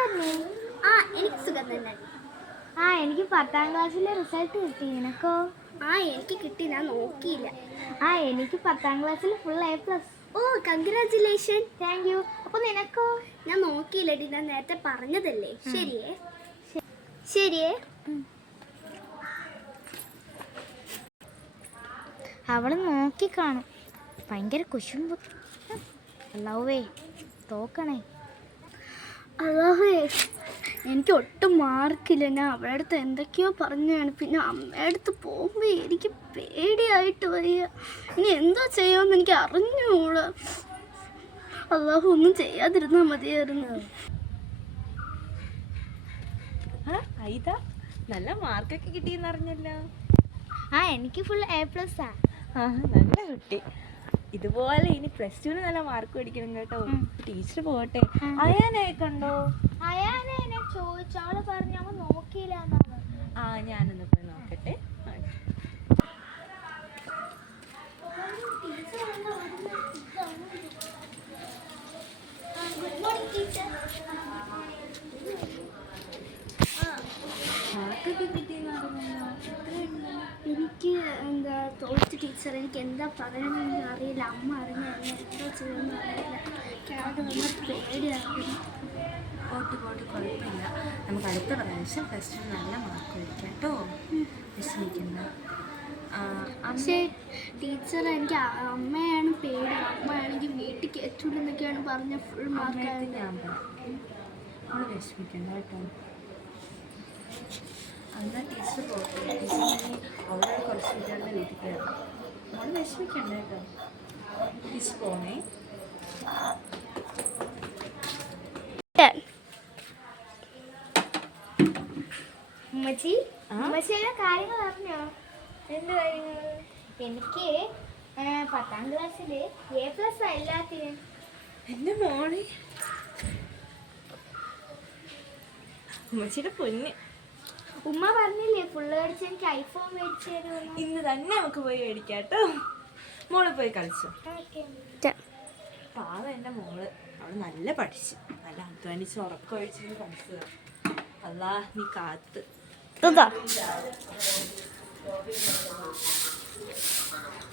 തന്നെ ആ എനിക്ക് പത്താം ക്ലാസ്സിലെ റിസൾട്ട് കിട്ടി. നിനക്കോ? ആ എനിക്ക് കിട്ടി. ഞാൻ നോക്കിയില്ല. ആ എനിക്ക് പത്താം ക്ലാസ്സിൽ full A plus oh congratulation thank you അപ്പോൾ നിനക്കോ? ഞാൻ നോക്കിയില്ലടി. ഞാൻ നേരത്തെ പറഞ്ഞതല്ലേ? ശരിയേ? ശരിയേ? അവൾ നോക്കി കാണും ഭയങ്കര കുശുമ്പ്. ലവേ തോക്കണേ. അതാഹേ എനിക്ക് ഒട്ടും മാർക്കില്ല ഞാൻ അവളുടെ അടുത്ത് എന്തൊക്കെയോ പറഞ്ഞാണ്. പിന്നെ അമ്മയുടെ അടുത്ത് പോകുമ്പോൾ എനിക്ക് പേടിയായിട്ട് വയ്യ ഇനി എന്തോ ചെയ്യാമെന്ന് എനിക്ക് അറിഞ്ഞുകൂടാ അള്ളാഹു ഒന്നും ചെയ്യാതിരുന്നാൽ മതിയായിരുന്നു. ഐത നല്ല മാർക്കൊക്കെ കിട്ടിയെന്ന് അറിഞ്ഞല്ലോ. ആ എനിക്ക് ഫുൾ എ പ്ലസ് ആ നല്ല കുട്ടി. ഇതുപോലെ ഇനി പ്ലസ് ടുവിന് നല്ല മാർക്ക് മേടിക്കണം കേട്ടോ. ടീച്ചർ പോകട്ടെ. അയാനെ കണ്ടോ? അയാനെ ചോദിച്ചു. അവൾ പറഞ്ഞു അവൻ നോക്കിയില്ല എന്നാണ് ആ ഞാനൊന്ന് പോയി നോക്കട്ടെ ആ. മാർക്കൊക്കെ കിട്ടിയെന്ന് അറിഞ്ഞല്ലോ എത്രയുണ്ട് എനിക്ക് എന്താ തോറ്റ് ടീച്ചർ എനിക്ക് എന്താ പറയണമെന്ന് അറിയില്ല. അമ്മ അറിഞ്ഞ എന്നെ എന്താ ചെയ്യുമെന്ന് അറിയില്ല. ക്യാബ് ആകെ പേടിയാകും പോട്ട് പോട്ട് കുഴപ്പമില്ല. നമുക്ക് അടുത്ത പ്രാവശ്യം ടു നല്ല മാർക്ക് വയ്ക്കാം കേട്ടോ. വിഷമിക്കുന്ന പക്ഷേ ടീച്ചർ എനിക്ക് അമ്മയാണ് പേടി. അമ്മയാണെങ്കിൽ വീട്ടിൽ കയറ്റൂലെന്നൊക്കെയാണ് പറഞ്ഞ ഫുൾ മാർക്കായിരുന്നു ഞാൻ പറയാം നമ്മൾ വിഷമിക്കണ്ട കേട്ടോ. അന്ന് ടീച്ചർ പോട്ടെ. ടീച്ചർ അവരുടെ കുറച്ച് കുട്ടികളുടെ വീട്ടിൽ കയറാം നമ്മൾ വിഷമിക്കണ്ട കേട്ടോ. ടീച്ചർ പോണേ ഉമ്മച്ചി ഉമ്മച്ചിയുടെ കാര്യങ്ങൾ അറിഞ്ഞോ? എന്ത് കാര്യങ്ങൾ? എനിക്ക് ആ, പത്താം ക്ലാസ്സിൽ എ പ്ലസ് എല്ലാത്തിനും. എന്റെ മോളെ. ഉമ്മച്ചിയുടെ പൊന്ന്. ഉമ്മ പറഞ്ഞില്ലേ ഫുള്ള് മേടിച്ച് എനിക്ക് ഐഫോൺ മേടിച്ചു തരുമെന്ന്? ഇന്ന് തന്നെ നമുക്ക് പോയി മേടിക്കാം കേട്ടോ മോൾ പോയി കളിച്ചു? പാവ എന്റെ മോൾ. അവൾ നല്ല പഠിച്ചു. നല്ല അധ്വാനിച്ച് ഉറക്കം ഒഴിച്ചിരുന്ന് പഠിച്ചത് അല്ലാ നീ കാത്ത്.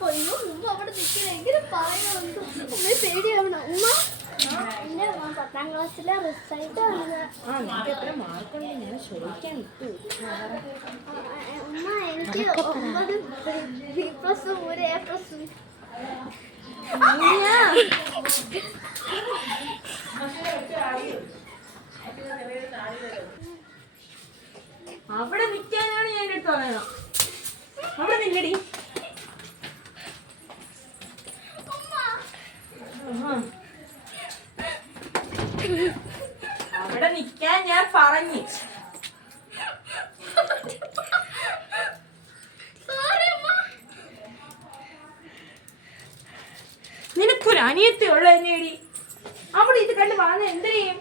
അയ്യോ ഉമ്മ അവിടെ നിൽക്കണെങ്കിലും പറയുന്നുണ്ട് ഉമ്മയെ പേടിയാവണം. ഉമ്മ പത്താം ക്ലാസ്സിലെ റിസൾട്ട് വന്നത്. ആ നിനക്ക് എത്ര മാർക്കുണ്ട്? ഞാൻ ചോദിക്കാൻ ഇട്ടു ഉമ്മ എനിക്ക് ഒമ്പത് ബി പ്ലസ് ഒരു എ പ്ലസും അവിടെ നിൽക്കാനാണ് ഞാൻ പറയണം. അവിടെ നില്ലടി. ആ നിൽക്കാൻ ഞാൻ പറഞ്ഞു. നിനക്കൊരു അനിയത്തി ഉള്ള എന്നേടി. അവിടെ ഇത് കണ്ട് പറഞ്ഞ എന്ത് ചെയ്യും?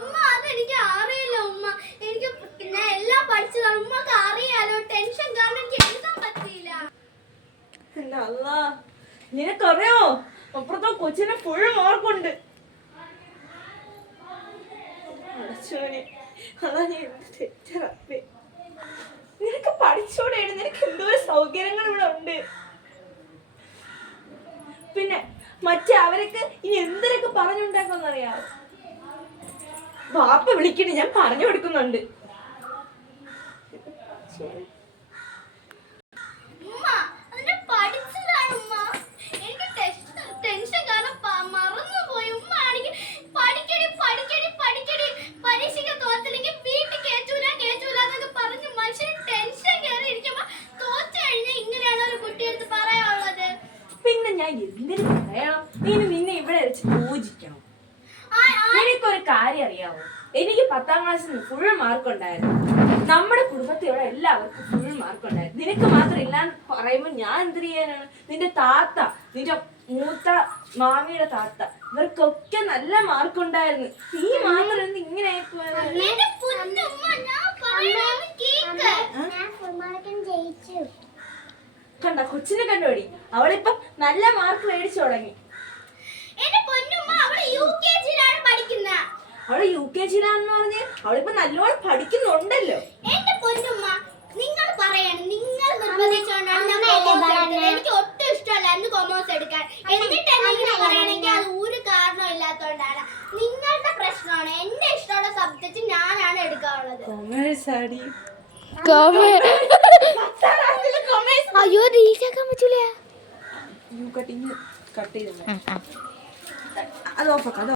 ഉമ്മ അതെനിക്ക് അറിയില്ല ഉമ്മ. എനിക്ക് ഞാൻ എല്ലാം പഠിച്ചതാണ്. ഉമ്മക്ക് അറിയാലോ ടെൻഷൻ കാരണം എനിക്ക് എഴുതാൻ പറ്റിയില്ല. നിനക്കറിയോ? അപ്പുറത്തെ കൊച്ചിന് ഫുൾ മാർക്കുണ്ട് അതാ നീ എന്ത് തെറ്ററപ്പേ നിനക്ക് പഠിച്ചോടെ നിനക്ക് എന്തോരം സൗകര്യങ്ങൾ ഇവിടെ ഉണ്ട്. പിന്നെ മറ്റേ അവരൊക്കെ ഇനി എന്തൊക്കെ പറഞ്ഞുണ്ടാക്കുമെന്നറിയാമോ വാപ്പ വിളിക്കണേ ഞാൻ പറഞ്ഞു കൊടുക്കുന്നുണ്ട് ഉമ്മ പറയണം നിന്നെ ഇവിടെ വെച്ച് പൂജിക്കണം. എനിക്കൊരു കാര്യം അറിയാവോ? എനിക്ക് പത്താം ക്ലാസ്സിൽ ഫുൾ മാർക്ക് ഉണ്ടായിരുന്നു. നമ്മുടെ കുടുംബത്തിലുള്ള എല്ലാവർക്കും ഫുൾ മാർക്ക് ഉണ്ടായിരുന്നു. നിനക്ക് മാത്രം ഇല്ലാന്ന് പറയുമ്പോൾ ഞാൻ എന്ത് ചെയ്യാനാണ്? നിന്റെ താത്ത നിന്റെ മൂത്ത മാമിയുടെ താത്ത ഇവർക്കൊക്കെ നല്ല മാർക്ക് ഉണ്ടായിരുന്നു. നീ മാത്രം എന്ത് ഇങ്ങനെ ആയിപ്പോയത്? കണ്ട? കൊച്ചിനെ കണ്ടുപിടി അവളിപ്പം നല്ല മാർക്ക് മേടിച്ചു തുടങ്ങി. അവൾ യു കെ ജിയിലാണെന്ന് പറഞ്ഞ് അവളിപ്പോ നല്ലോണം പഠിക്കുന്നുണ്ടല്ലോ. എന്റെ പൊന്നുമ്മ നിങ്ങൾ പറയണം. നിങ്ങൾ കൊമേഴ്സ് എടുത്തത് എനിക്ക് ഒട്ടും ഇഷ്ടമല്ലായിരുന്നു കൊമേഴ്സ് എടുക്കാൻ. എന്നിട്ട് എന്നെ പറയണെങ്കിൽ അത് ഒരു കാരണം ഇല്ലാത്തോണ്ടാണ് നിങ്ങളുടെ പ്രശ്നമാണ്. എന്റെ ഇഷ്ടമുള്ള സബ്ജക്റ്റ് ഞാനാണ് എടുക്കാനുള്ളത് കൊമേഴ്സ് ആടി. അയ്യോ റീൽസ് ആക്കാൻ പറ്റൂല? യു കട്ടിങ് കട്ട് ചെയ്തിട്ടുണ്ട്. അത് ഓഫാക്കാം